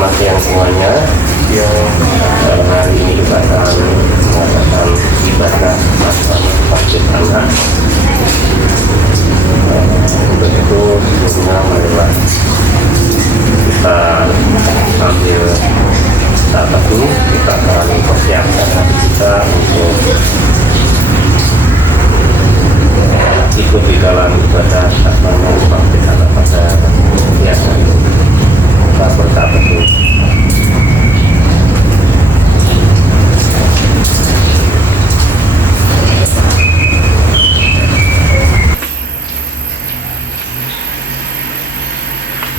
Selamat siang semuanya. Pada hari ini kita akan mengadakan ibadah masjid anak. Untuk itu sebelumnya marilah kita ambil saat dulu, kita akan mempersiapkan hati kita untuk ikut di dalam ibadah asmana masjid anak pada siang hari ini. Kita berkata dulu.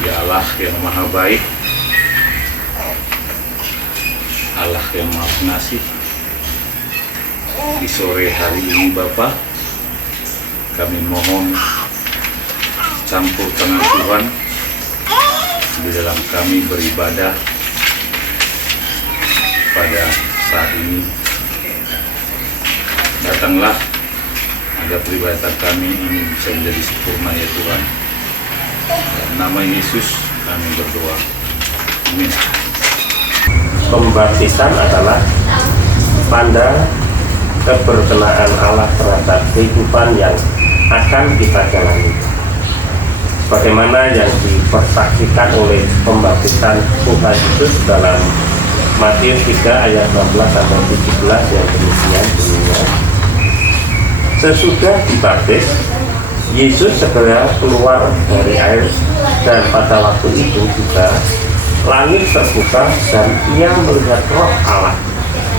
Ya Allah yang maha baik, Allah yang maha pengasih, di sore hari ini Bapa, kami mohon campur tangan Tuhan di dalam kami beribadah pada saat ini. Datanglah agar peribadatan kami ini bisa menjadi sempurna ya Tuhan. Dalam nama Yesus kami berdoa. Amin. Pembaptisan adalah tanda keberkenaan Allah terhadap kehidupan yang akan kita jalani. Bagaimana yang dipersaksikan oleh pembaptisan Tuhan Yesus dalam Matius 3 ayat 16-17 yang demikian bunyinya. Sesudah dibaptis, Yesus segera keluar dari air, dan pada waktu itu juga langit terbuka dan ia melihat Roh Allah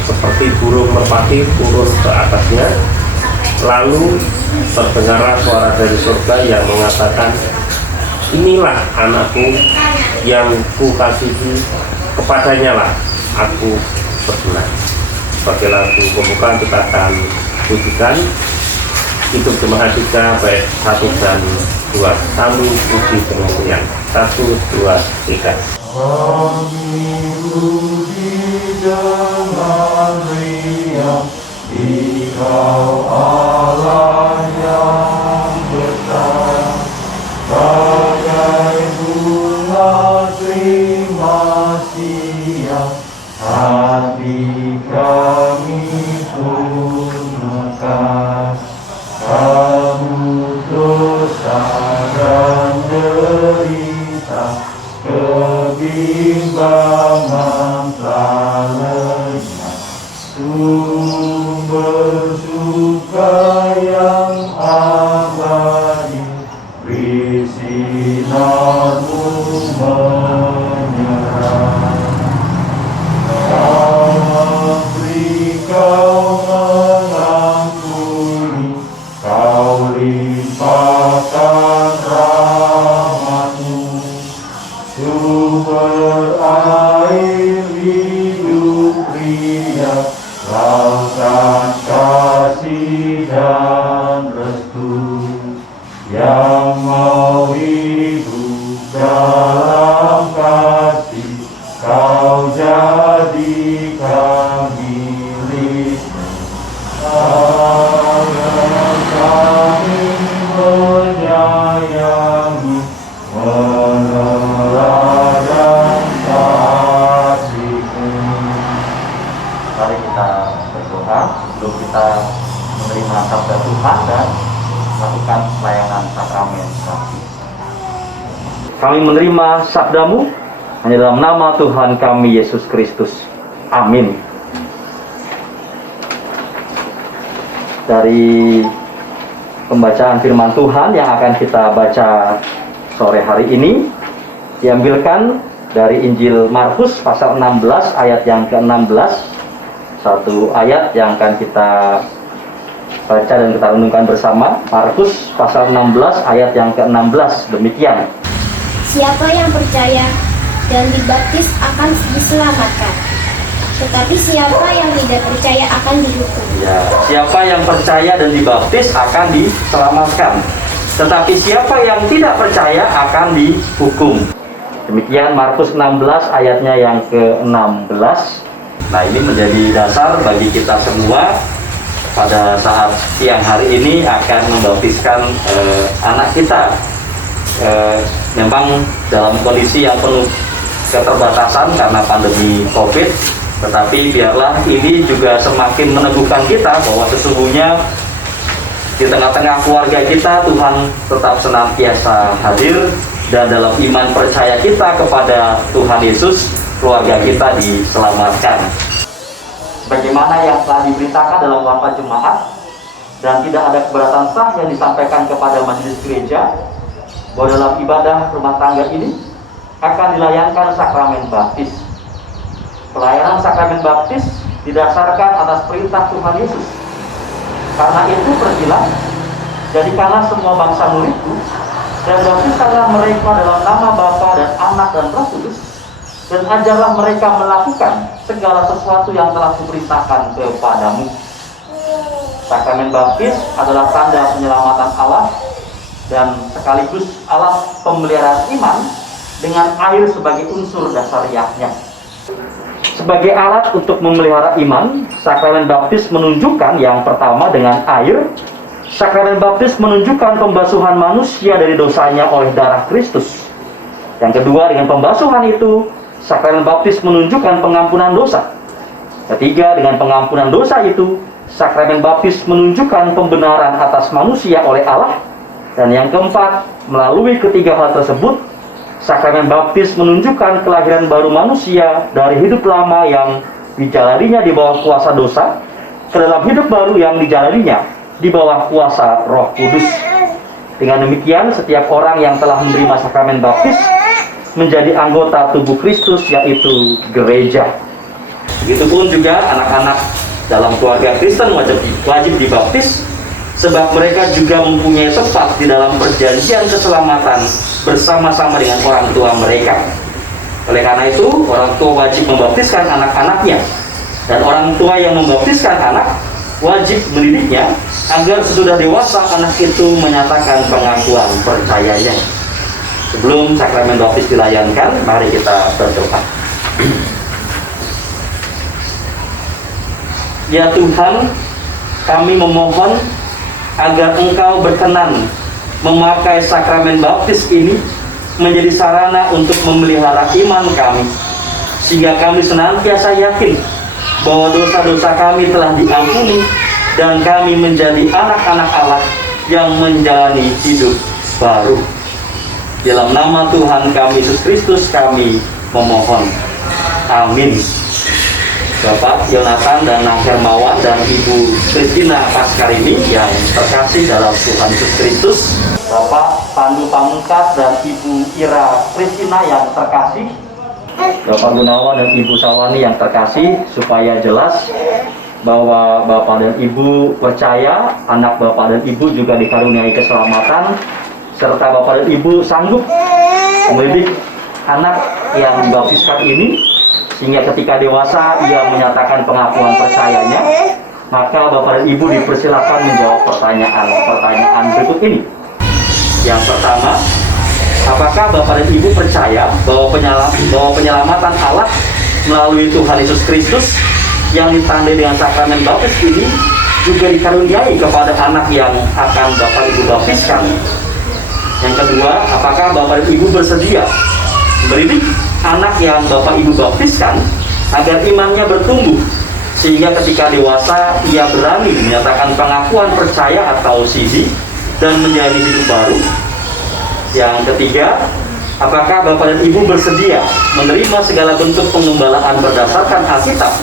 seperti burung merpati turun ke atasnya. Lalu terdengarlah suara dari surga yang mengatakan, "Inilah anakku yang kukasihi, kepadanya lah aku berkenan." Sebagai lagu pembukaan kita akan pujikan Hidup Jemaat 3 bait 1 dan 2. Kami puji dengan 1, 2, 3. Kami puji dengan riang, Engkau Allah yang besar, bagai bunga terima siang, hati kami pun mekar. Kamu dosa dan derita, kebimbangan telah lenyap, sumber suka yang abadi, bersinarmu menyerah. Kau memberi, kau mengampuni, kau limpahkan rahmat-Mu, sumber air hidup pria, lautan kasih dan restu, yang mau hidup dalam kasih, kau jadikan milik-Mu. Kami menyayangi, meneladani kasih-Mu. Mari kita berdoa sebelum kita menerima sabda Tuhan dan melakukan pelayanan sakramen kasih. Kami menerima sabda-Mu hanya dalam nama Tuhan kami Yesus Kristus. Amin. Dari pembacaan firman Tuhan yang akan kita baca sore hari ini diambilkan dari Injil Markus pasal 16 ayat yang ke-16. Satu ayat yang akan kita baca dan kita renungkan bersama. Markus pasal 16 ayat yang ke-16 demikian. Siapa yang percaya dan dibaptis akan diselamatkan, tetapi siapa yang tidak percaya akan dihukum. Ya, siapa yang percaya dan dibaptis akan diselamatkan, tetapi siapa yang tidak percaya akan dihukum. Demikian Markus 16 ayatnya yang ke-16. Nah, ini menjadi dasar bagi kita semua pada saat siang hari ini akan membaptiskan anak kita. Memang dalam kondisi yang penuh keterbatasan karena pandemi COVID, tetapi biarlah ini juga semakin meneguhkan kita bahwa sesungguhnya di tengah-tengah keluarga kita Tuhan tetap senantiasa hadir, dan dalam iman percaya kita kepada Tuhan Yesus, keluarga kita diselamatkan. Bagaimana yang telah diberitakan dalam wafat jemaat, dan tidak ada keberatan sah yang disampaikan kepada majelis gereja, bahwa dalam ibadah rumah tangga ini akan dilayankan sakramen baptis. Pelayanan sakramen baptis didasarkan atas perintah Tuhan Yesus. Karena itu pergilah, jadikanlah semua bangsa muridku, dan baptiskanlah mereka dalam nama Bapa dan Anak dan Roh Kudus, dan ajarlah mereka melakukan segala sesuatu yang telah kuperintahkan kepadamu. Sakramen baptis adalah tanda penyelamatan Allah dan sekaligus alat pemeliharaan iman dengan air sebagai unsur dasariahnya. Sebagai alat untuk memelihara iman, sakramen baptis menunjukkan yang pertama dengan air. Sakramen baptis menunjukkan pembasuhan manusia dari dosanya oleh darah Kristus. Yang kedua, dengan pembasuhan itu, sakramen baptis menunjukkan pengampunan dosa. Ketiga, dengan pengampunan dosa itu, sakramen baptis menunjukkan pembenaran atas manusia oleh Allah. Dan yang keempat, melalui ketiga hal tersebut, sakramen baptis menunjukkan kelahiran baru manusia dari hidup lama yang dijalaninya di bawah kuasa dosa ke dalam hidup baru yang dijalaninya di bawah kuasa Roh Kudus. Dengan demikian, setiap orang yang telah menerima sakramen baptis menjadi anggota tubuh Kristus, yaitu gereja. Begitupun juga anak-anak dalam keluarga Kristen wajib dibaptis, sebab mereka juga mempunyai tempat di dalam perjanjian keselamatan bersama-sama dengan orang tua mereka. Oleh karena itu, orang tua wajib membaptiskan anak-anaknya, dan orang tua yang membaptiskan anak wajib mendidiknya agar sesudah dewasa anak itu menyatakan pengakuan percayanya. Sebelum sakramen baptis dilayankan, mari kita berdoa. Ya Tuhan, kami memohon agar Engkau berkenan memakai sakramen baptis ini menjadi sarana untuk memelihara iman kami, sehingga kami senantiasa yakin bahwa dosa-dosa kami telah diampuni dan kami menjadi anak-anak Allah yang menjalani hidup baru. Dalam nama Tuhan kami Yesus Kristus kami memohon. Amin. Bapak Yonatan dan Nang Hermawan dan Ibu Kristina Paskarini yang terkasih dalam Tuhan Yesus Kristus, Bapak Pandu Pamungkas dan Ibu Ira Kristina yang terkasih, Bapak Gunawan dan Ibu Sawani yang terkasih, supaya jelas bahwa Bapak dan Ibu percaya anak Bapak dan Ibu juga dikaruniai keselamatan, serta Bapak dan Ibu sanggup mendidik anak yang dibaptiskan ini, sehingga ketika dewasa ia menyatakan pengakuan percayanya. Maka Bapak dan Ibu dipersilakan menjawab pertanyaan berikut ini. Yang pertama, apakah Bapak dan Ibu percaya bahwa penyelamatan Allah melalui Tuhan Yesus Kristus yang ditandai dengan sakramen baptis ini juga dikaruniai kepada anak yang akan Bapak Ibu baptiskan? Yang kedua, apakah Bapak dan Ibu bersedia mendidik anak yang Bapak Ibu baptiskan agar imannya bertumbuh, sehingga ketika dewasa ia berani menyatakan pengakuan percaya atau sidi dan menjadi hidup baru? Yang ketiga, apakah Bapak dan Ibu bersedia menerima segala bentuk pengembalaan berdasarkan Alkitab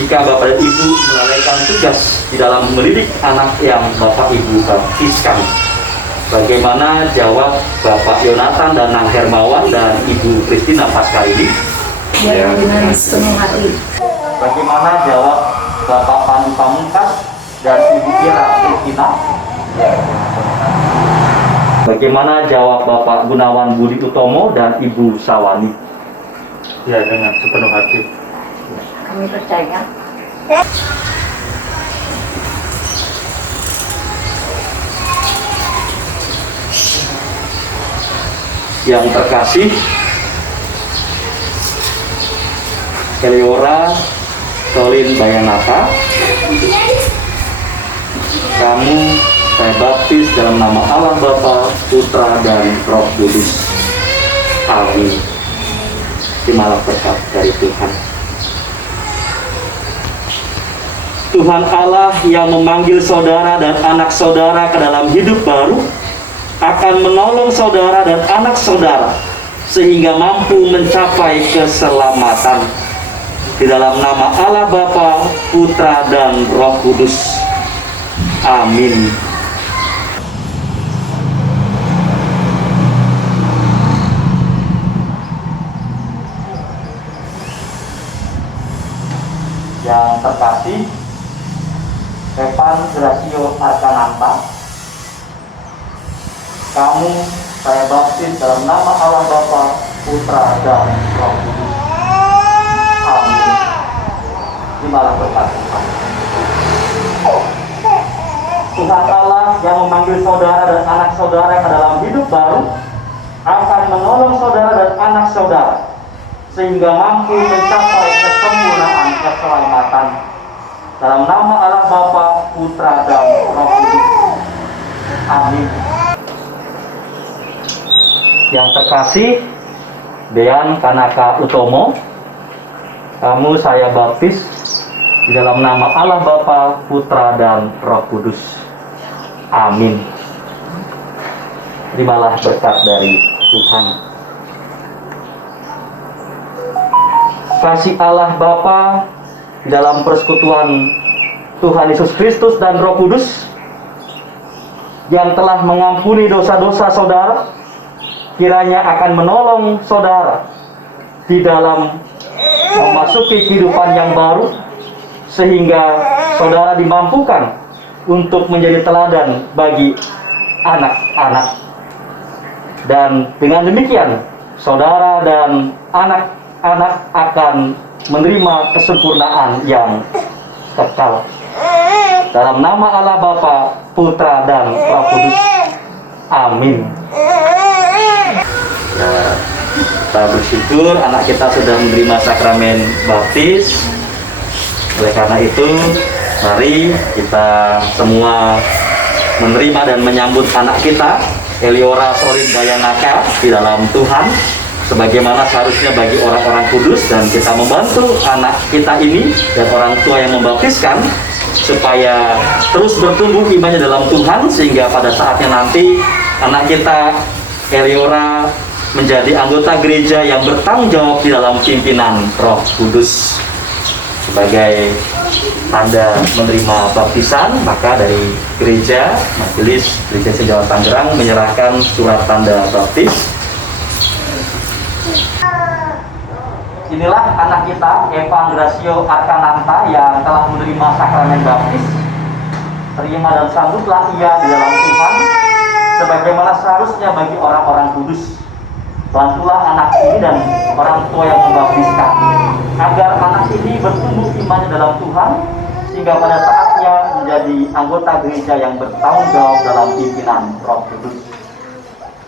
jika Bapak dan Ibu menunaikan tugas di dalam mendidik anak yang Bapak Ibu baptiskan? Bagaimana jawab Bapak Yonatan dan Nang Hermawan dan Ibu Kristina Paskarini? Ya, dengan sepenuh hati. Bagaimana jawab Bapak Pandu Pamungkas dan Ibu Ira Kristina? Bagaimana jawab Bapak Gunawan Budi Utomo dan Ibu Sawani? Ya, dengan sepenuh hati. Kami percaya. Yang terkasih, Keliora Solin Bayanata, kamu saya baptis dalam nama Allah Bapa, Putra dan Roh Kudus. Amin. Terimalah berkat dari Tuhan. Tuhan Allah yang memanggil saudara dan anak saudara ke dalam hidup baru akan menolong saudara dan anak saudara sehingga mampu mencapai keselamatan. Di dalam nama Allah Bapa, Putra, dan Roh Kudus. Amin. Yang terkasih, Evan Gracio Arkananta, kamu saya baptis dalam nama Allah Bapa, Putra, dan Roh Kudus. Amin. Terimalah berkat Tuhan. Tuhan Allah yang memanggil saudara dan anak saudara ke dalam hidup baru akan menolong saudara dan anak saudara sehingga mampu mencapai kesempurnaan keselamatan. Dalam nama Allah Bapa, Putra, dan Roh Kudus. Amin. Yang terkasih, Dean Kanaka Utomo, kamu saya baptis di dalam nama Allah Bapa, Putra, dan Roh Kudus. Amin. Terimalah berkat dari Tuhan. Kasih Allah Bapa di dalam persekutuan Tuhan Yesus Kristus dan Roh Kudus yang telah mengampuni dosa-dosa saudara, kiranya akan menolong saudara di dalam memasuki kehidupan yang baru, sehingga saudara dimampukan untuk menjadi teladan bagi anak-anak. Dan dengan demikian, saudara dan anak-anak akan menerima kesempurnaan yang kekal. Dalam nama Allah Bapa, Putra, dan Roh Kudus. Amin. Ya, kita bersyukur anak kita sudah menerima sakramen baptis. Oleh karena itu, mari kita semua menerima dan menyambut anak kita, Eliora Solid Dayanaka, di dalam Tuhan, sebagaimana seharusnya bagi orang-orang kudus, dan kita membantu anak kita ini dan orang tua yang membaptiskan supaya terus bertumbuh imannya dalam Tuhan, sehingga pada saatnya nanti anak kita Eliora menjadi anggota gereja yang bertanggung jawab di dalam pimpinan Roh Kudus. Sebagai tanda menerima baptisan, maka dari gereja, Majelis Gereja Sejawat Tangerang menyerahkan surat tanda baptis. Inilah anak kita, Evan Gracio Arkananta, yang telah menerima sakramen baptis. Terima dan sambutlah ia di dalam Tuhan, sebagaimana seharusnya bagi orang-orang kudus. Bantulah anak ini dan orang tua yang membaptiskan, agar anak ini bertumbuh imannya dalam Tuhan, sehingga pada saatnya menjadi anggota gereja yang bertanggung jawab dalam pimpinan Roh Kudus.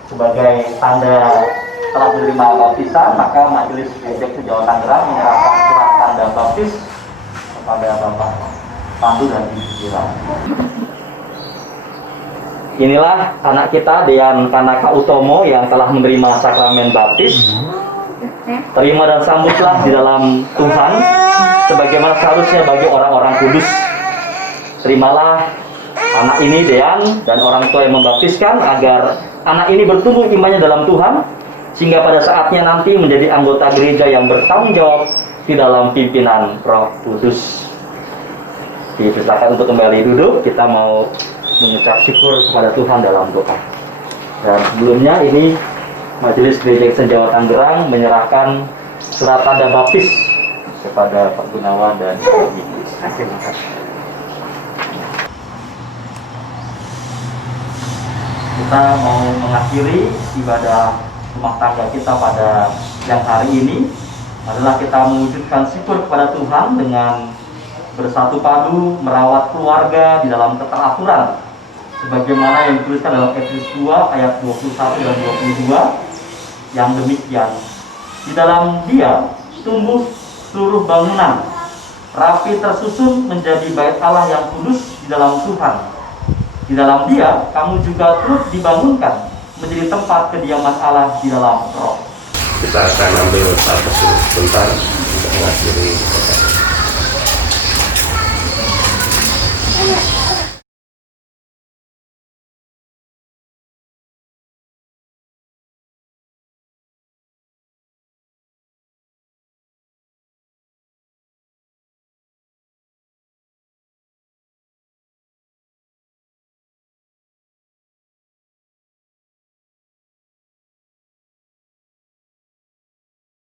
Sebagai tanda telah menerima baptisan, maka Majelis Gereja Sejawat Tangerang menyerahkan surat tanda baptis kepada Bapak Pandu dan Ibu Jira. Inilah anak kita, Dean Kanaka Utomo, yang telah menerima sakramen baptis. Terima dan sambutlah di dalam Tuhan, sebagaimana seharusnya bagi orang-orang kudus. Terimalah anak ini, Dean, dan orang tua yang membaptiskan, agar anak ini bertumbuh imannya dalam Tuhan, sehingga pada saatnya nanti menjadi anggota gereja yang bertanggung jawab di dalam pimpinan Roh Kudus. Dipersilakan untuk kembali duduk, kita mau mengucap syukur kepada Tuhan dalam doa. Dan sebelumnya ini Majelis Gereja Sejawat Tangerang menyerahkan surat tanda baptis kepada Pak Gunawan dan Ibu. Terima kasih. Kita mau mengakhiri ibadah rumah tangga kita pada yang hari ini adalah kita mewujudkan syukur kepada Tuhan dengan bersatu padu merawat keluarga di dalam keteraturan, sebagaimana yang dituliskan dalam Efesus 2 ayat 21 dan 22, yang demikian: di dalam Dia tumbuh seluruh bangunan, rapi tersusun menjadi bait Allah yang kudus di dalam Tuhan. Di dalam Dia kamu juga turut dibangunkan menjadi tempat kediaman Allah di dalam Roh. kita akan ambil satu sebentar untuk mengakhiri